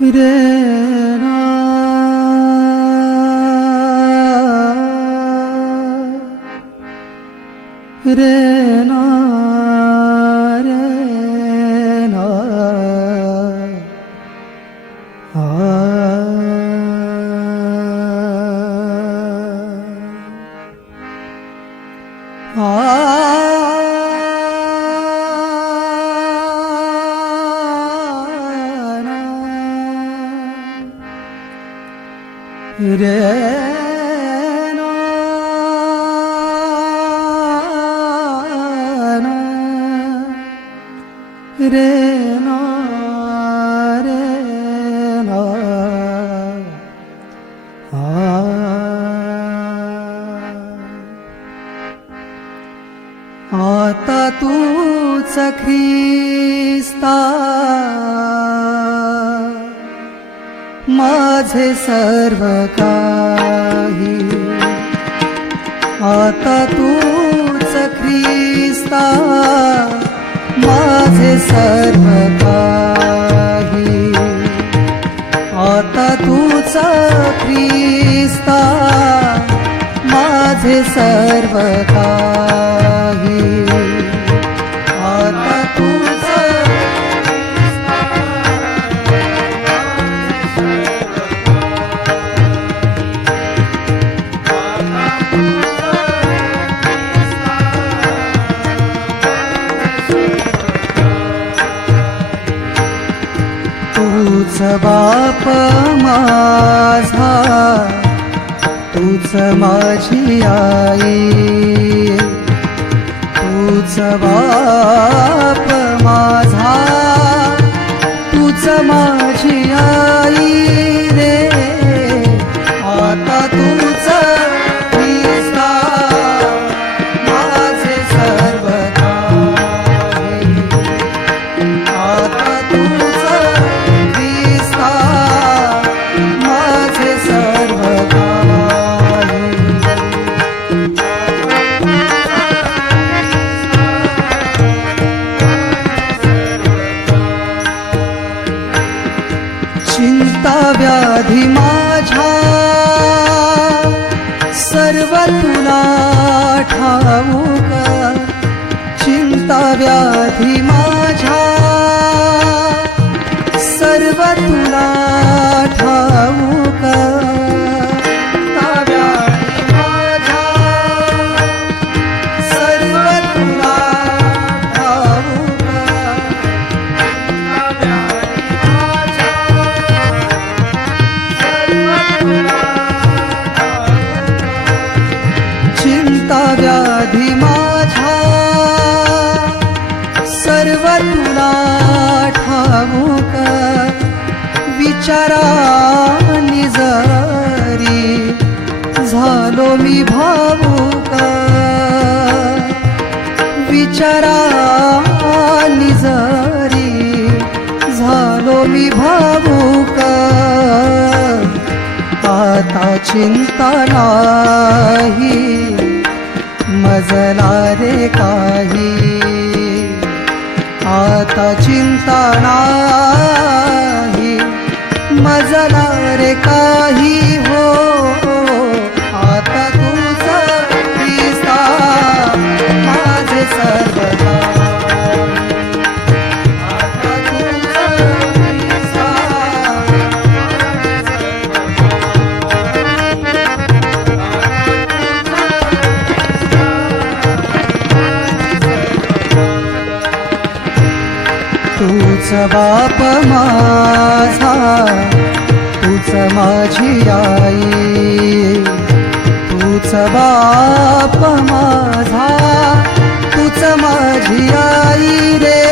रे ना रे ना रे ना रे ना रे ना रे ना आता तूच ख्रिस्ता माझे सर्व काही, आता तूच ख्रिस्ता माझे सर्व काही, आता तूच ख्रिस्ता माझे सर्व काही, आता तूच तूच बाप माझा, तूच माझी आई, तूच बाप माझा, तूच माझी आई रे, आता तूच ख्रिस्ता माझे सर्व काही, आता तूच ख्रिस्ता माझे सर्व काही, चिंता व्याधी माझ्या सर्व तुला ठाऊक, चिंता व्याधी माझ्या सर्व तुला ठाऊक, चिंता व्याधी माझ्या सर्व तुला ठाऊक, चिंता व्याधी माझ्या सर्व तुला ठाऊक, विचारानी जरी झालो मी भावुक, विचारानी जरी झालो मी भावुक, आता चिंता नाही मजला रे काही, आता चिंता नाही मजला रे काही हो, आता तूच ख्रिस्ता माझे सर्व काही, आता तूच ख्रिस्ता तूच बाप माझा, तूच माझी आई, तूच बाप माझा, तूच माझी आई रे,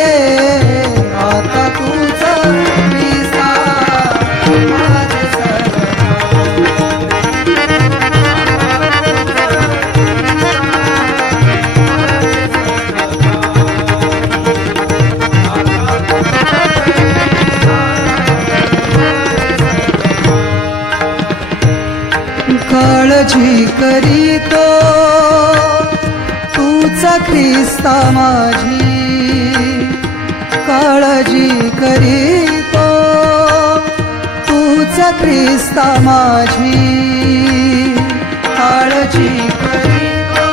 आता तूच ख्रिस्ता माझे सर्व काळजी करीतो तूच ख्रिस्ता माझी, काळजी करीतो तूच ख्रिस्ता माझी काळजी करीतो,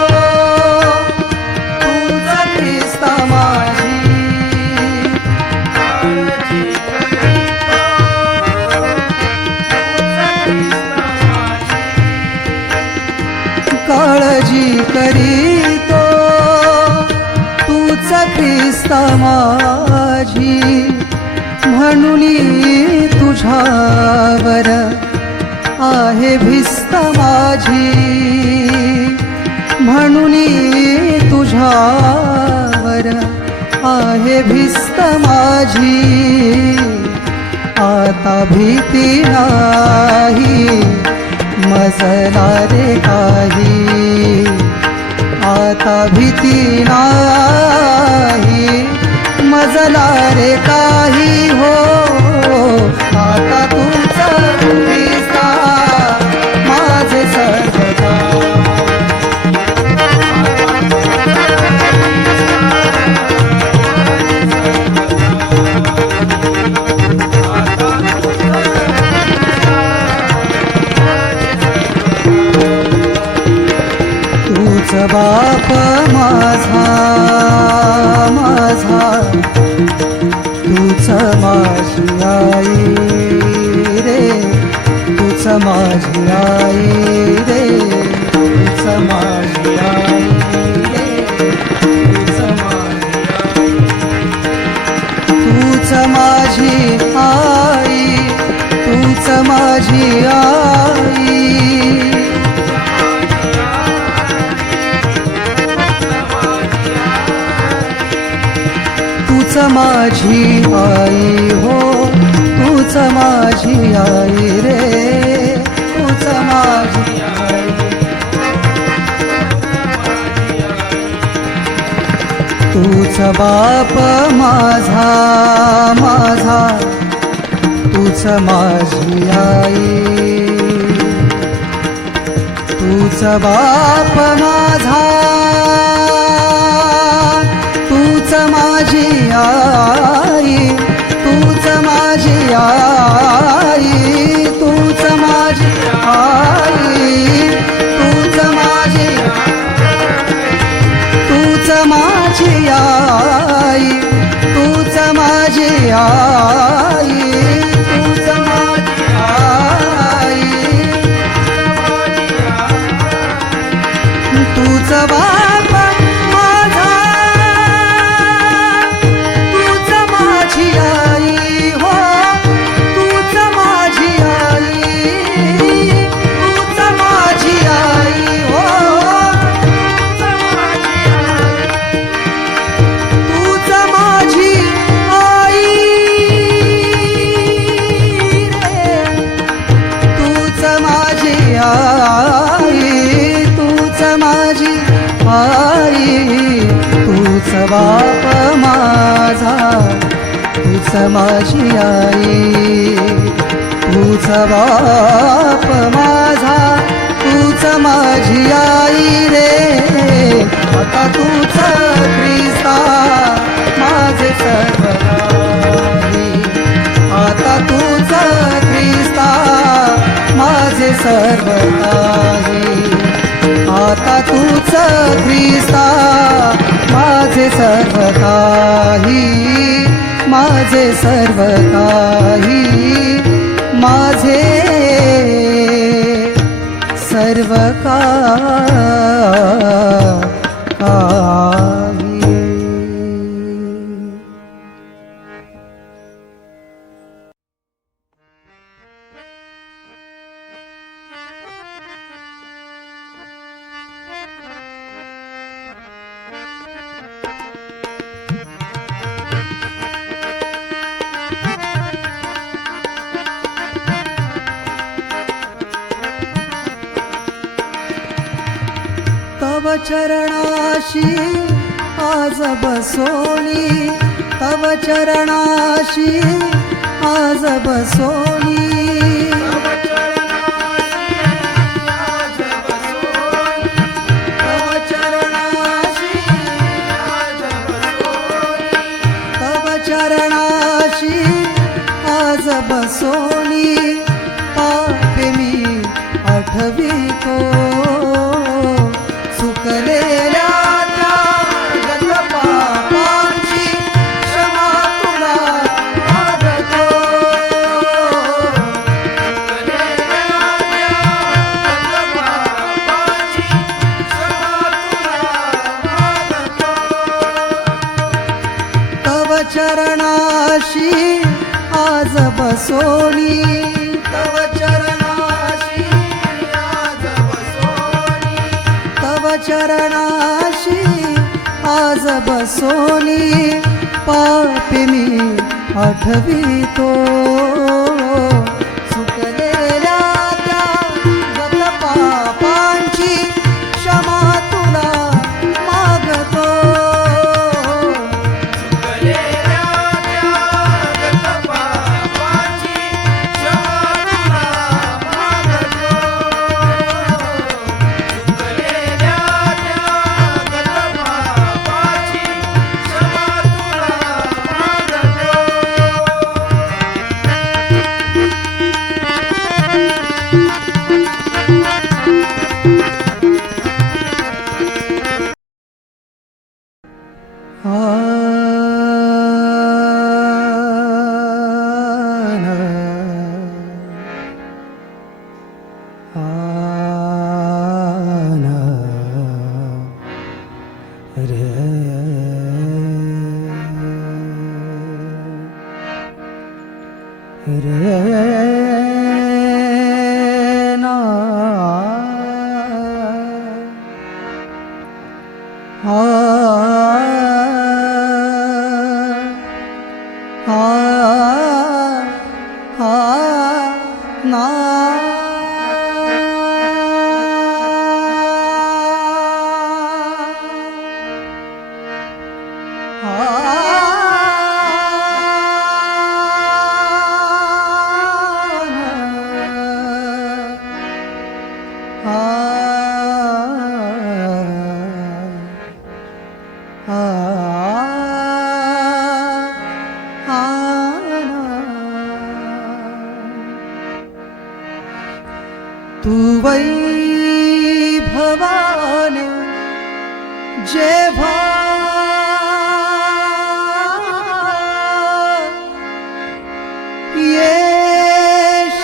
तूच ख्रिस्ता माझी काळजी करीतो, काळजी करीतो, तूच ख्रिस्ता माझी, म्हणून तुझ्यावर आहे भिस्त माझी, म्हणून तुझ्यावर आहे भिस्त माझी, आता भीती नाही मजला रे काही, आता भीती नाही मजला रे काही हो, आता तूच ख्रिस्ता माझे सर्वदा, तूच बाप माझा माझा, तूच माझी आई रे, तूच माझी आई रे, तूच माझी आई रे, तूच माझी आई, तूच माझी आई, तूच माझी आई, तूच माझी आई हो, तूच माझी आई रे, तूच माझी आई, तूच बाप माझा माझा, तूच माझी आई, तूच बाप माझा, तूच माझी आई, तूच माझी आई, तूच माझी आई, तूच माझी, तूच माझी आई, तूच माझी आई, तूच माझी आई, तूच बाप माझा, तूच माझी आई हो, तूच माझी आई, तूच माझी आई हो, तूच माझी आई रे, तूच माझी आई, तूच माझी आई, तूच बाप माझा, तूच माझी आई, तूच बाप माझा, तूच माझी आई रे, आता तूच ख्रिस्ता माझे सर्वदाही, आता तूच ख्रिस्ता माझे सर्वदाही, आता तूच ख्रिस्ता माझे सर्व काही, माझे सर्व काही, माझे सर्व काही. तव चरणाशी आज बसोनी, तव चरणाशी आज बसोनी, तव चरणाशी आज बसोनी, आठवितो सुकलेल्या त्या गतपापांची क्षमा तुला मागतो. सुकलेल्या त्या गतपापांची क्षमा तुला मागतो. तव चरणाशी आज बसोनी तव चरणाशी आज बसोनी. तव चरणाशी आज बसोनी पापी मी आठवितो सुकलेल्या त्या गतपापांची क्षमा तुला मागतो. सुकलेल्या त्या गतपापांची क्षमा तुला मागतो. सुकलेल्या त्या गतपापांची क्षमा तुला मागतो. तू वैभवान जेव्हा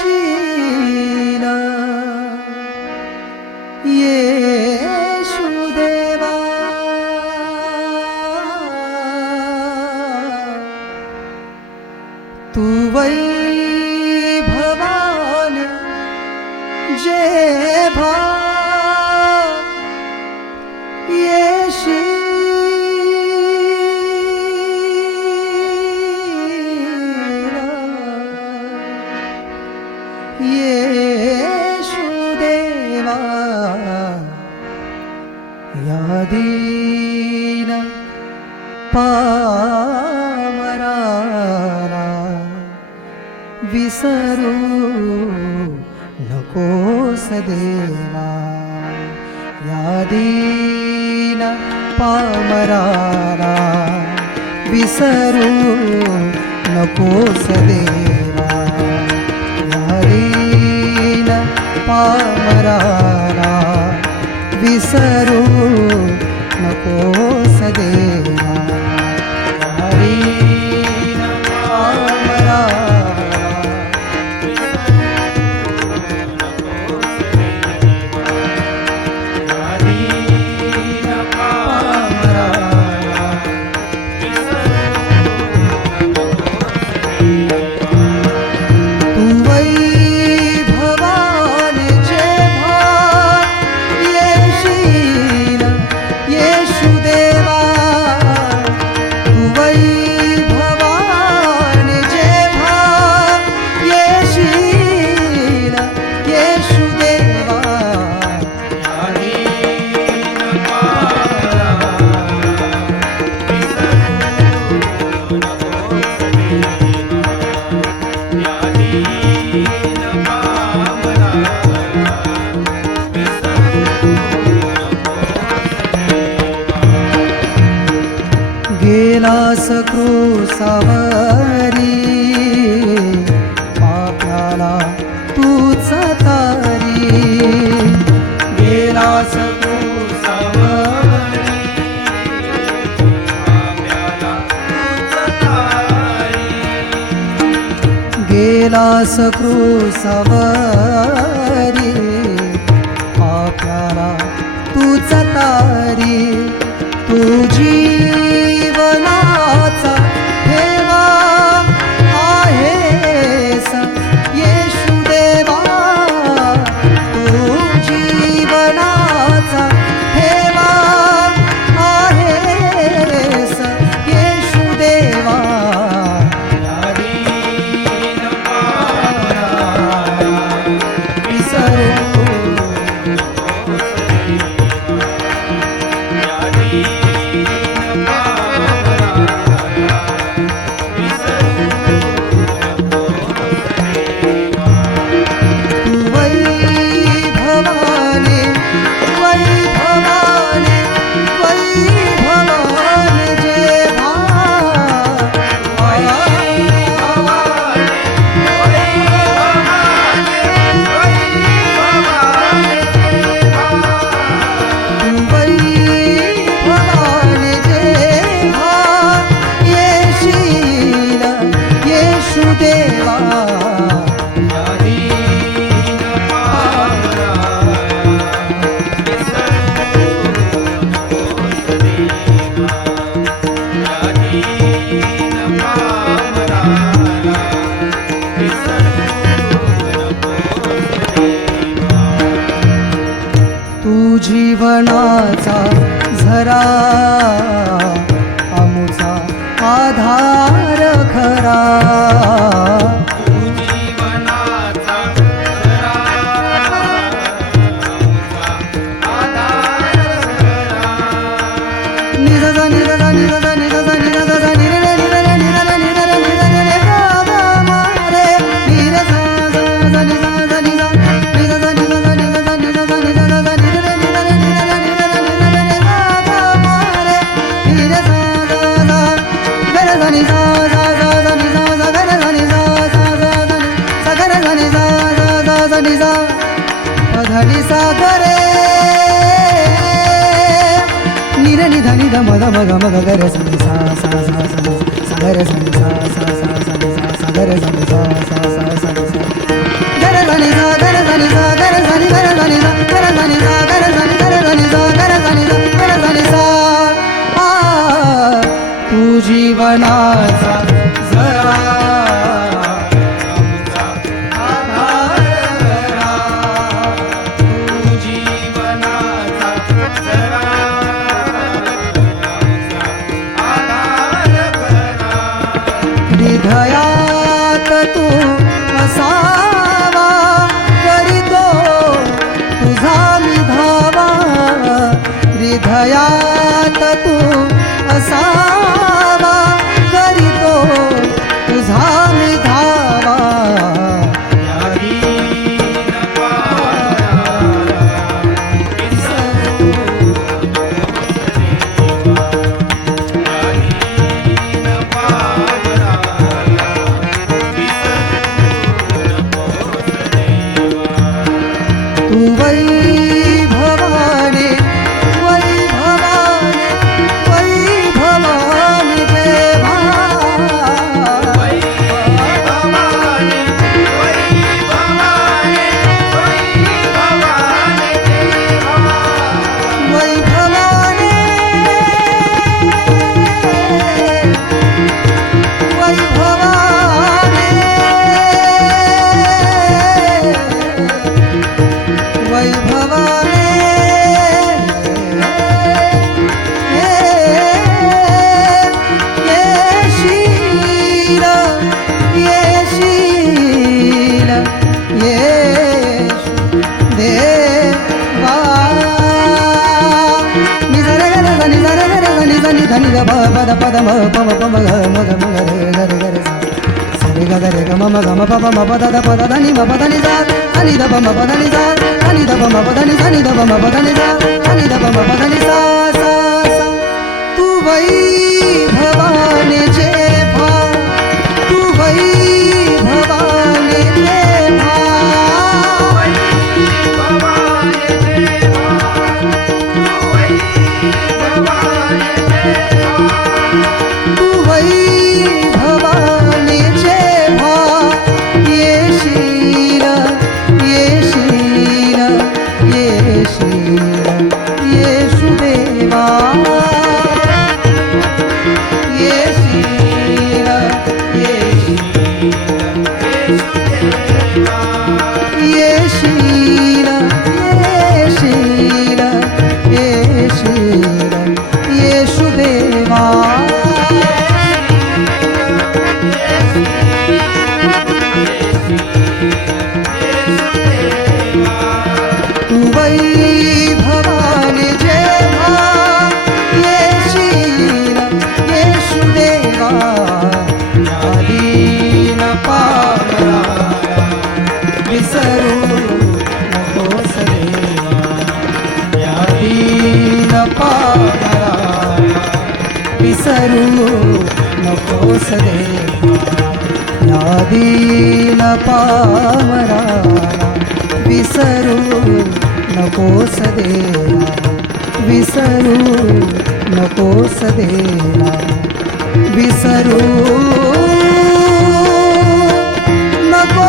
येशील येशुदेवा तू वैभवान जेव्हा येशुदेवा या दीन पामराला विसरू नकोस देवा. या दीन पामराला विसरू नकोस देवा. या दीन पामराला विसरू नकोस देवा. या दीन पामराला गेलास क्रूसावरी पाप्याला तूच तारी. गेलास क्रूसावरी पाप्याला तूच तारी तू जीवनाचा ठेवा आहेस येशुदेवा तू जीवनाचा ठेवा आहेस येशुदेवा जीवनाचा झरा आमुचा आधार खरा जीवनाचा खरा आधार खरा निरजा निरजा निरजा निरजा निरजा निरजा निरजा निरजा निरजा निरजा मारे निरजा निरजा निरजा निरजा निरजा निरजा निरजा निरजा धनी सागरे निर निधा निध मग मग मग गर सनि सा सा सा सा सागर सनि सा सा सा सनि सा सागर सनि सा सा सा सनि सा गर सनि सा गर सनि सा गर सनि गर सनि सा गर सनि सा गर सनि गर सनि सा गर सनि सा गर सनि सा तू जीवनाचा झरा हृदयात तू असावा करीतो तुझा मी धावा हृदयात तू असावा करीतो तुझा मी धावा तू वैभवाने वैभवाने वैभवाने देवा वैभवाने वैभवाने वैभवाने देवा वैभवाने वैभवाने वैभवाने येशील येशील येशू देवा निजर गर निजर गर निजर धनि ग पद पद म पम पम ग मग मग रे गर गर सरे ग रे ग मम ग म प म पद द पद धनि म पद नि सा धनि द प म पद नि सा धनि द प म पद नि धनि द प म पद नि सा धनि द प म पद नि सा सा सा तू वैभवाने जेव्हा तू वैभवाने जेव्हा वैभवाने देवा वैभवाने देवा तू वैभवाने जेव्हा येशील येशील येशील येशुदेवा तू वैभवाने जेव्हा येशील येशुदेवा आदीन पावला विसरू नकोस देवा आदीन पावला विसरू नकोस देवा आदीन पावला विसरू नकोस देवा विसरू नकोस देवा विसरू नको